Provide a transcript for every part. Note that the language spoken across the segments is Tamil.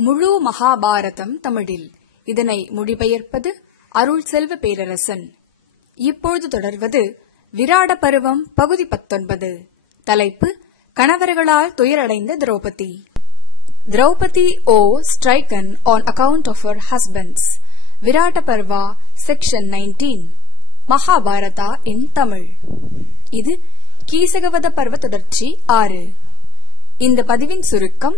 முழு மகாபாரதம் தமிழில். இதனை மொழிபெயர்ப்பது அருள் செல்வ பேரரசன். இப்பொழுது தொடர்வது விராட பருவம் பகுதி பத்தொன்பது. தலைப்பு கணவர்களால் துயரடைந்த திரௌபதி. திரௌபதி ஓ stricken on account of her husbands Virata Parva section 19 Mahabharata in Tamil. இது கீசகவத பர்வ தொடர்ச்சி ஆறு. இந்த பதிவின் சுருக்கம்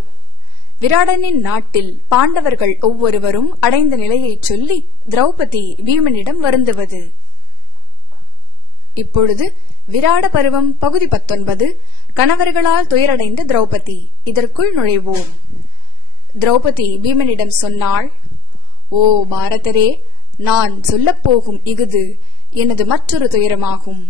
விராடனின் நாட்டில் பாண்டவர்கள் ஒவ்வொருவரும் அடைந்த நிலையைச் சொல்லி திரௌபதி பீமனிடம் வருந்துவது. இப்பொழுது விராட பருவம் பகுதி பத்தொன்பது. கணவர்களால் துயரடைந்த திரௌபதி. இதற்குள் நுழைவோம். திரௌபதி பீமனிடம் சொன்னாள் ஓ பாரதரே நான் சொல்லப்போகும் இஃது எனது மற்றொரு துயரமாகும்.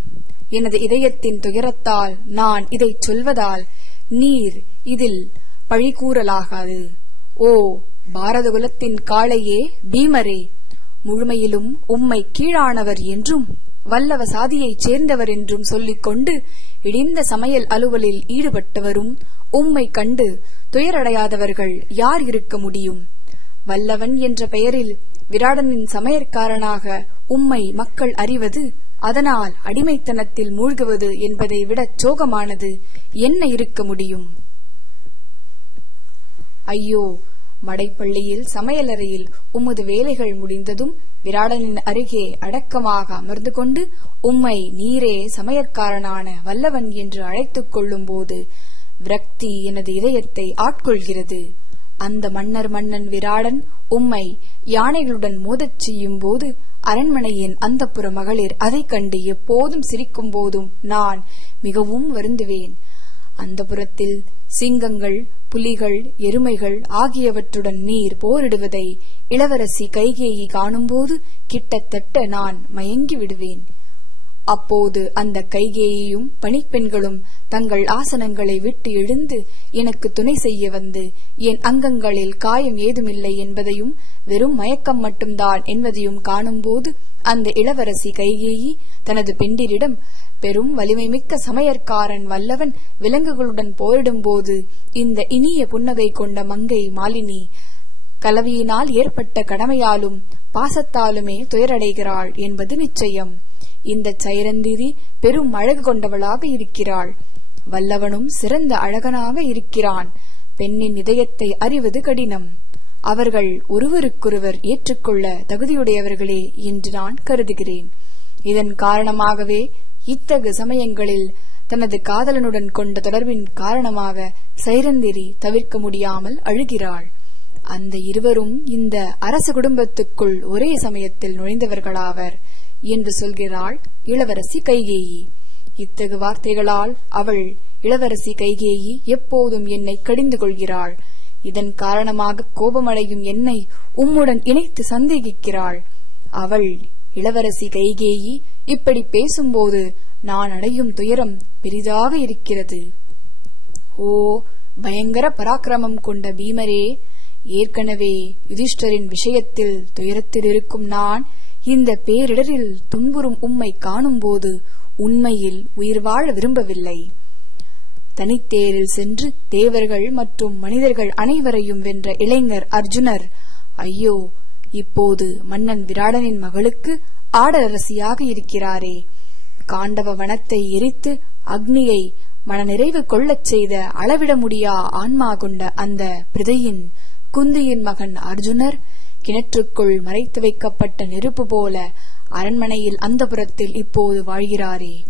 எனது இதயத்தின் துயரத்தால் நான் இதைச் சொல்வதால் நீர் இதில் பழிகூறலாகாது. ஓ பாரதகுலத்தின் காளையே பீமரே முழுமையிலும் உம்மை கீழானவர் என்றும் வல்லவ சாதியைச் சேர்ந்தவர் என்றும் சொல்லிக் கொண்டு இடிந்த சமையல் அலுவலில் ஈடுபட்டவரும் உம்மை கண்டு துயரடையாதவர்கள் யார் இருக்க முடியும்? வல்லவன் என்ற பெயரில் விராடனின் சமையற்காரனாக உம்மை மக்கள் அறிவது அதனால் அடிமைத்தனத்தில் மூழ்குவது என்பதை விடச் சோகமானது. என்ன இருக்க முடியும்? ஐயோ மடைப்பள்ளியில் சமையலறையில் உமது வேலைகள் முடிந்ததும் விராடனின் அருகே அடக்கமாக அமர்ந்து கொண்டு உம்மை நீரே சமையற்காரனான வல்லவன் என்று அழைத்துக் கொள்ளும் போது விரக்தி எனது இதயத்தை ஆட்கொள்கிறது. அந்த மன்னர் மன்னன் விராடன் உம்மை யானைகளுடன் மோதச் செய்யும் போது அரண்மனையின் அந்தப்புற மகளிர் அதைக் கண்டு எப்போதும் சிரிக்கும் போதும் நான் மிகவும் வருந்துவேன். அந்த புறத்தில் சிங்கங்கள் புலிகள் எருமைகள் ஆகியவற்றுடன் நீர் போரிடுவதை இளவரசி கைகேயி காணும்போது கிட்டத்தட்ட நான் மயங்கி விடுவேன். அப்போது அந்த கைகேயியும் பணிப்பெண்களும் தங்கள் ஆசனங்களை விட்டு எழுந்து எனக்கு துணை செய்ய வந்து என் அங்கங்களில் காயம் ஏதுமில்லை என்பதையும் வெறும் மயக்கம் மட்டும்தான் என்பதையும் காணும்போது அந்த இளவரசி கைகேயி தனது பெண்டிரிடம் பெரும் வலிமைமிக்க சமையற்காரன் வல்லவன் விலங்குகளுடன் போரிடும்போது இந்த இனிய புன்னகை கொண்ட மங்கை மாலினி கலவியினால் ஏற்பட்ட கடமையாலும் பாசத்தாலுமே துயரடைகிறாள் என்பது நிச்சயம். இந்த சைரந்திரி பெரும் அழகு கொண்டவளாக இருக்கிறாள். வல்லவனும் சிறந்த அழகனாக இருக்கிறான். பெண்ணின் இதயத்தை அறிவது கடினம். அவர்கள் ஒருவருக்கொருவர் ஏற்றுக்கொள்ள தகுதியுடையவர்களே என்று நான் கருதுகிறேன். இதன் காரணமாகவே இத்தகு சமயங்களில் தனது காதலனுடன் கொண்ட தொடர்பின் காரணமாக சைரந்திரி தவிர்க்க முடியாமல் அழுகிறாள். அந்த இருவரும் இந்த அரச குடும்பத்துக்குள் ஒரே சமயத்தில் நுழைந்தவர்களாவர் என்று சொல்கிறாள் இளவரசி கைகேயி. இத்தகு வார்த்தைகளால் அவள் இளவரசி கைகேயி எப்போதும் என்னை கடிந்து கொள்கிறாள். இதன் காரணமாக கோபமடையும் என்னை உம்முடன் இணைத்து சந்தேகிக்கிறாள். அவள் இளவரசி கைகேயி இப்படி பேசும்போது நான் அடையும் துயரம் பெரிதாக இருக்கிறது. ஓ பயங்கர பராக்கிரமம் கொண்ட பீமரே ஏற்கனவே யுதிஷ்டரின் விஷயத்தில் துயரத்தில் இருக்கும் நான் இந்த பேரிடரில் துன்புறும் உம்மை காணும்போது உண்மையில் உயிர் வாழ விரும்பவில்லை. தனித்தேரில் சென்று தேவர்கள் மற்றும் மனிதர்கள் அனைவரையும் வென்ற இளைஞர் அர்ஜுனர் ஐயோ இப்போது மன்னன் விராடனின் மகளுக்கு ஆடரசியாக இருக்கிறாரே. காண்டவ வனத்தை எரித்து அக்னியை மனநிறைவு கொள்ளச் செய்த அளவிட முடியா ஆன்மா கொண்ட அந்த பிரதையின் குந்தியின் மகன் அர்ஜுனர் கிணற்றுக்குள் மறைத்து வைக்கப்பட்ட நெருப்பு போல அரண்மனையில் அந்த புறத்தில் இப்போது வாழ்கிறாரே.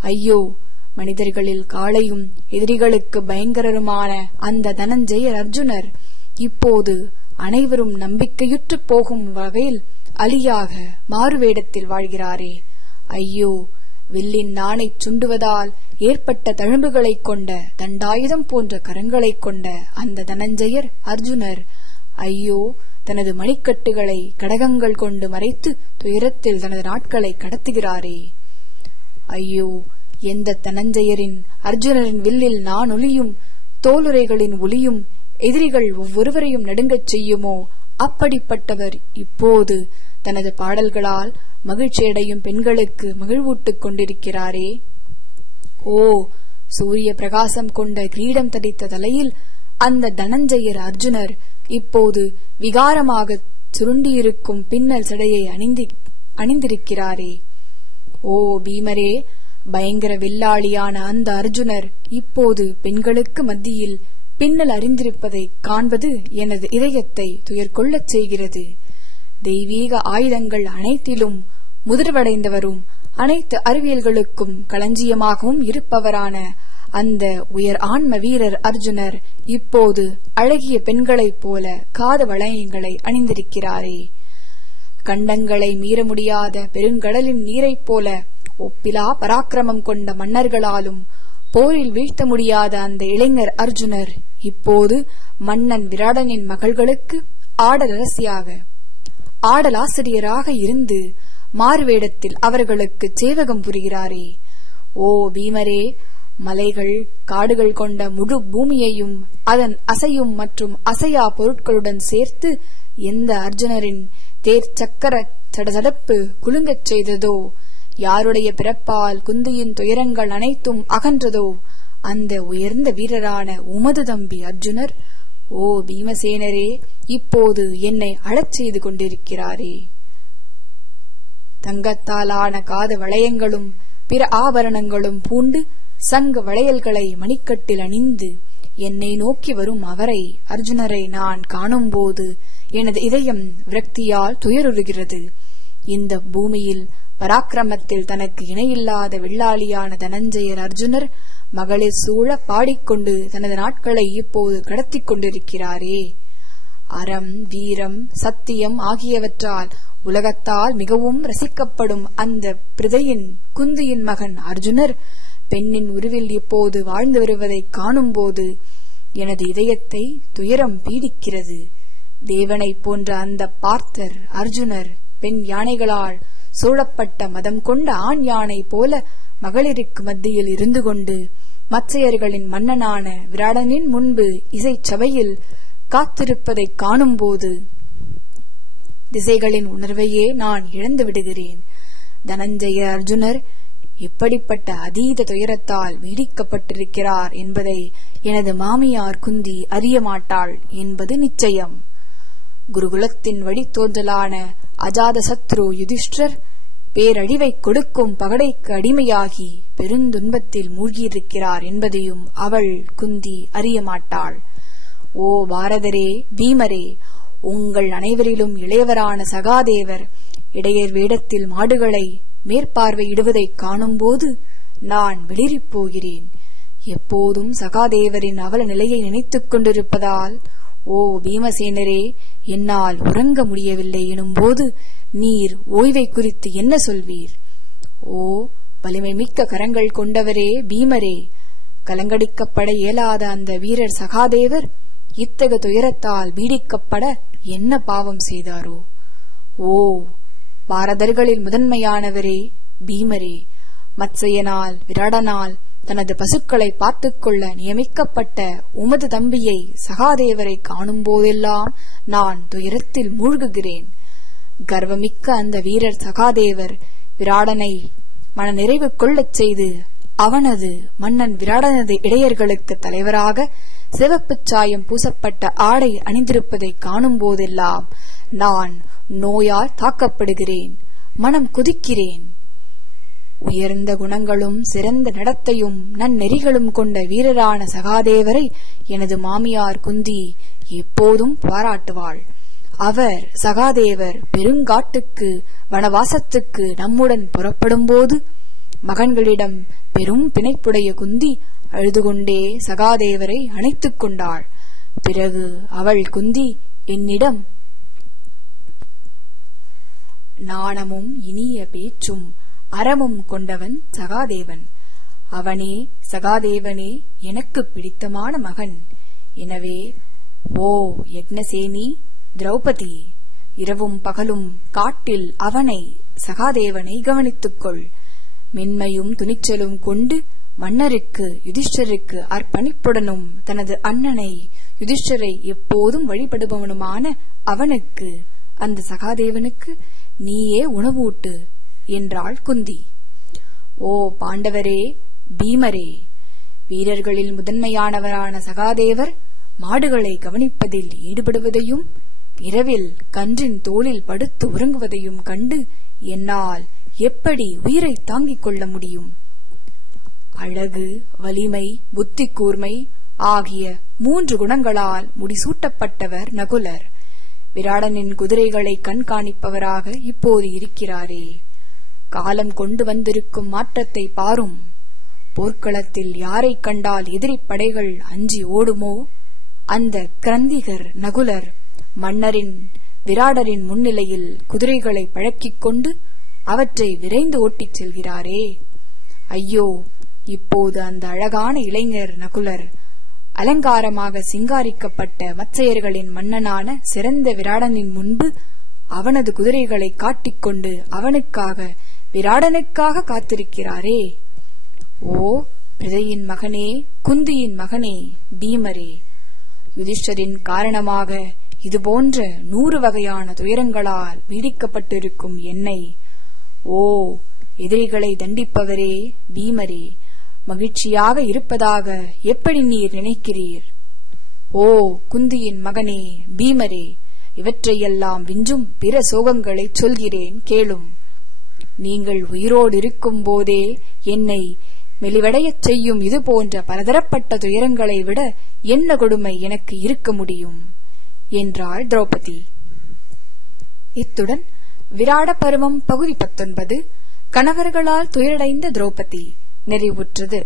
ஐயோ மனிதர்களில் காளையும் எதிரிகளுக்கு பயங்கரருமான அந்த தனஞ்செயர் அர்ஜுனர் இப்போது அனைவரும் நம்பிக்கையுற்று போகும் வகையில் அலியாக மாறுவேடத்தில் வாழ்கிறாரே. ஐயோ வில்லின் நாணை சுண்டுவதால் ஏற்பட்ட தழும்புகளைக் கொண்ட தண்டாயுதம் போன்ற கரங்களைக் கொண்ட அந்த தனஞ்செயர் அர்ஜுனர் ஐயோ தனது மணிக்கட்டுகளை கடகங்கள் கொண்டு மறைத்து துயரத்தில் தனது நாட்களை கடத்துகிறாரே. ஐயோ எந்த தனஞ்செயரின் அர்ஜுனரின் வில்லில் நான் ஒளியும் தோலுரைகளின் ஒளியும் எதிரிகள் ஒவ்வொருவரையும் நடுங்கச் செய்யுமோ அப்படிப்பட்டவர் இப்போது தனது பாடல்களால் மகிழ்ச்சியடையும் பெண்களுக்கு மகிழ்வூட்டுக் கொண்டிருக்கிறாரே. ஓ சூரிய பிரகாசம் கொண்ட கிரீடம் தடித்த தலையில் அந்த தனஞ்செயர் அர்ஜுனர் இப்போது விகாரமாக சுருண்டியிருக்கும் பின்னல் சடையை அணிந்தி அணிந்திருக்கிறாரே. ஓ பீமரே பயங்கர வில்லாளியான அந்த அர்ஜுனர் இப்போது பெண்களுக்கு மத்தியில் பின்னல் அறிந்திருப்பதை காண்பது எனது இதயத்தை துயர்கொள்ளச் செய்கிறது. தெய்வீக ஆயுதங்கள் அனைத்திலும் முதிர்வடைந்தவரும் அனைத்து அறிவியல்களுக்கும் களஞ்சியமாகவும் இருப்பவரான அந்த உயர் ஆன்ம வீரர் அர்ஜுனர் இப்போது அழகிய பெண்களைப் போல காத வளையங்களை அணிந்திருக்கிறாரே. கண்டங்களை மீற முடியாத பெருங்கடலின் நீரைப் போல ஒப்பிலா பராக்கிரமம் கொண்ட மன்னர்களாலும் போரில் வீழ்த்த முடியாத அந்த இளைஞர் அர்ஜுனர் இப்போது மன்னன் விராடனின் மகள்களுக்கு ஆடலரசியாக ஆடலாசிரியராக இருந்து மாறுவேடத்தில் அவர்களுக்கு சேவகம் புரிகிறாரே. ஓ பீமரே மலைகள் காடுகள் கொண்ட முழு பூமியையும் அதன் அசையும் மற்றும் அசையா பொருட்களுடன் சேர்த்து எந்த அர்ஜுனரின் தேர் சக்கர சடசடப்பு குலுங்கச் செய்ததோ யாருடைய பிறப்பால் குந்தியின் துயரங்கள் அனைத்தும் அகன்றதோ அந்த உயர்ந்த வீரரான உமது தம்பி அர்ஜுனர் ஓ பீமசேனரே இப்போது என்னை அழச் செய்து கொண்டிருக்கிறாரே. தங்கத்தாலான காது வளையங்களும் பிற ஆபரணங்களும் பூண்டு சங்க வளையல்களை மணிக்கட்டில் அணிந்து என்னை நோக்கி வரும் அவரை அர்ஜுனரை நான் காணும்போது எனது இதயம் விரக்தியால் துயருறுகிறது. இந்த பூமியில் பராக்கிரமத்தில் தனக்கு இணையில்லாத வில்லாளியான தனஞ்சயர் அர்ஜுனர் மகளிர் சூழ பாடிக்கொண்டு தனது நாட்களை இப்போது கடத்திக் கொண்டிருக்கிறாரே. அறம் வீரம் சத்தியம் ஆகியவற்றால் உலகத்தால் மிகவும் ரசிக்கப்படும் அந்த பிரதையின் குந்தியின் மகன் அர்ஜுனர் பெண்ணின் உருவில் இப்போது வாழ்ந்து வருவதை காணும்போது எனது இதயத்தை துயரம் பீடிக்கிறது. தேவனைப் போன்ற அந்த பார்த்தர் அர்ஜுனர் பெண் யானைகளால் சூழப்பட்ட மதம் கொண்ட ஆண் யானை போல மகளிருக்கு மத்தியில் இருந்து கொண்டு மச்சையர்களின் மன்னனான விராடனின் முன்பு இசைச்சபையில் காத்திருப்பதைக் காணும்போது திசைகளின் உணர்வையே நான் இழந்து விடுகிறேன். தனஞ்சய அர்ஜுனர் எப்படிப்பட்ட அதீத துயரத்தால் வீடிக்கப்பட்டிருக்கிறார் என்பதை எனது மாமியார் குந்தி அறிய மாட்டாள் என்பது நிச்சயம். குருகுலத்தின் வழித்தோன்றலான அஜாத சத்ரு யுதிஷ்டர் பேரழிவைக் கொடுக்கும் பகடைக்கு அடிமையாகி பெருந்துன்பத்தில் மூழ்கியிருக்கிறார் என்பதையும் அவள் குந்தி அறிய மாட்டாள். ஓ பாரதரே பீமரே உங்கள் அனைவரிலும் இளையவரான சகாதேவர் இடையர் வேடத்தில் மாடுகளை மேற்பார்வையிடுவதைக் காணும்போது நான் வெளிரிப் போகிறேன். எப்போதும் சகாதேவரின் அவல நிலையை நினைத்துக் கொண்டிருப்பதால் ஓ பீமசேனரே என்னால் உறங்க முடியவில்லை எனும்போது நீர் ஓய்வை குறித்து என்ன சொல்வீர்? ஓ வலிமை மிக்க கரங்கள் கொண்டவரே பீமரே கலங்கடிக்கப்பட இயலாத அந்த வீரர் சகாதேவர் இத்தகு துயரத்தால் பீடிக்கப்பட என்ன பாவம் செய்தாரோ? ஓ பாரதர்களில் முதன்மையானவரே பீமரே மத்சயனால் விராடனால் தனது பசுக்களை பார்த்துக் கொள்ள நியமிக்கப்பட்ட உமது தம்பியை சகாதேவரை காணும் போதெல்லாம் நான் துயரத்தில் மூழ்குகிறேன். கர்வமிக்க அந்த வீரர் சகாதேவர் விராடனை மன நிறைவு கொள்ளச் செய்து அவனது மன்னன் விராடனது இடையர்களுக்கு தலைவராக சிவப்புச் சாயம் பூசப்பட்ட ஆடை அணிந்திருப்பதை காணும் போதெல்லாம் நான் நோயால் தாக்கப்படுகிறேன். மனம் குதிக்கிறேன். உயர்ந்த குணங்களும் சிறந்த நடத்தையும் நன்னெறிகளும் கொண்ட வீரரான சகாதேவரை எனது மாமியார் குந்தி எப்போதும் பாராட்டுவாள். அவர் சகாதேவர் பெருங்காட்டுக்கு வனவாசத்துக்கு நம்முடன் புறப்படும்போது மகன்களிடம் பெரும் பிணைப்புடைய குந்தி அழுது கொண்டே சகாதேவரை அணைத்துக் கொண்டாள். பிறகு அவள் குந்தி என்னிடம் நாணமும் இனிய பேச்சும் அறமும் கொண்டவன் சகாதேவன். அவனே சகாதேவனே எனக்கு பிடித்தமான மகன். எனவே ஓ யக்னசேனி திரௌபதி இரவும் பகலும் காட்டில் அவனை சகாதேவனை கவனித்துக்கொள். மென்மையும் துணிச்சலும் கொண்டு மன்னருக்கு யுதிஷ்டருக்கு அர்ப்பணிப்புடனும் தனது அண்ணனை யுதிஷ்டரை எப்போதும் வழிபடுபவனுமான அவனுக்கு அந்த சகாதேவனுக்கு நீயே உணவூட்டு. என்றாள் குந்தி. ஓ பாண்டவரே பீமரே வீரர்களில் முதன்மையானவரான சகாதேவர் மாடுகளை கவனிப்பதில் ஈடுபடுவதையும் இரவில் கன்றின் தோளில் படுத்து உறங்குவதையும் கண்டு என்னால் எப்படி உயிரை தாங்கிக் கொள்ள முடியும்? அழகு வலிமை புத்தி கூர்மை ஆகிய மூன்று குணங்களால் முடிசூட்டப்பட்டவர் நகுலர். விராடனின் குதிரைகளை கண்காணிப்பவராக இப்போது இருக்கிறாரே. காலம் கொண்டு வந்திருக்கும் மாற்றத்தை பாரும். போர்க்களத்தில் யாரைக் கண்டால் எதிரிப்படைகள் அஞ்சி ஓடுமோ? அந்த கிரந்திகர் நகுலர் மன்னரின் விராடரின் முன்னிலையில் குதிரைகளை பழக்கிக் கொண்டு அவற்றை விரைந்து ஓட்டிச் செல்கிறாரே. ஐயோ இப்போது அந்த அழகான இளைஞர் நகுலர் அலங்காரமாக சிங்காரிக்கப்பட்ட மச்சையர்களின் மன்னனான சிறந்த விராடனின் முன்பு அவனது குதிரைகளை காட்டிக்கொண்டு அவனுக்காக விராடனுக்காக காத்திருக்கிறாரே. ஓ பிரதையின் மகனே குந்தியின் மகனே பீமரே. யுதிஷ்டரின் காரணமாக இதுபோன்ற நூறு வகையான துயரங்களால் பீடிக்கப்பட்டிருக்கும் என்னை. ஓ எதிரிகளை தண்டிப்பவரே பீமரே. மகிழ்ச்சியாக இருப்பதாக எப்படி நீர் நினைக்கிறீர்? ஓ குந்தியின் மகனே பீமரே. இவற்றையெல்லாம் விஞ்சும் பிற சோகங்களை சொல்கிறேன் கேளும். நீங்கள் உயிரோடு இருக்கும் போதே என்னை மெலிவடையச் செய்யும் இது போன்ற பலதரப்பட்ட துயரங்களை விட என்ன கொடுமை எனக்கு இருக்க முடியும்? என்றாள் திரௌபதி. இத்துடன் விராட பருவம் பகுதி பத்தொன்பது கணவர்களால் துயரடைந்த திரௌபதி நிறைவுற்றது.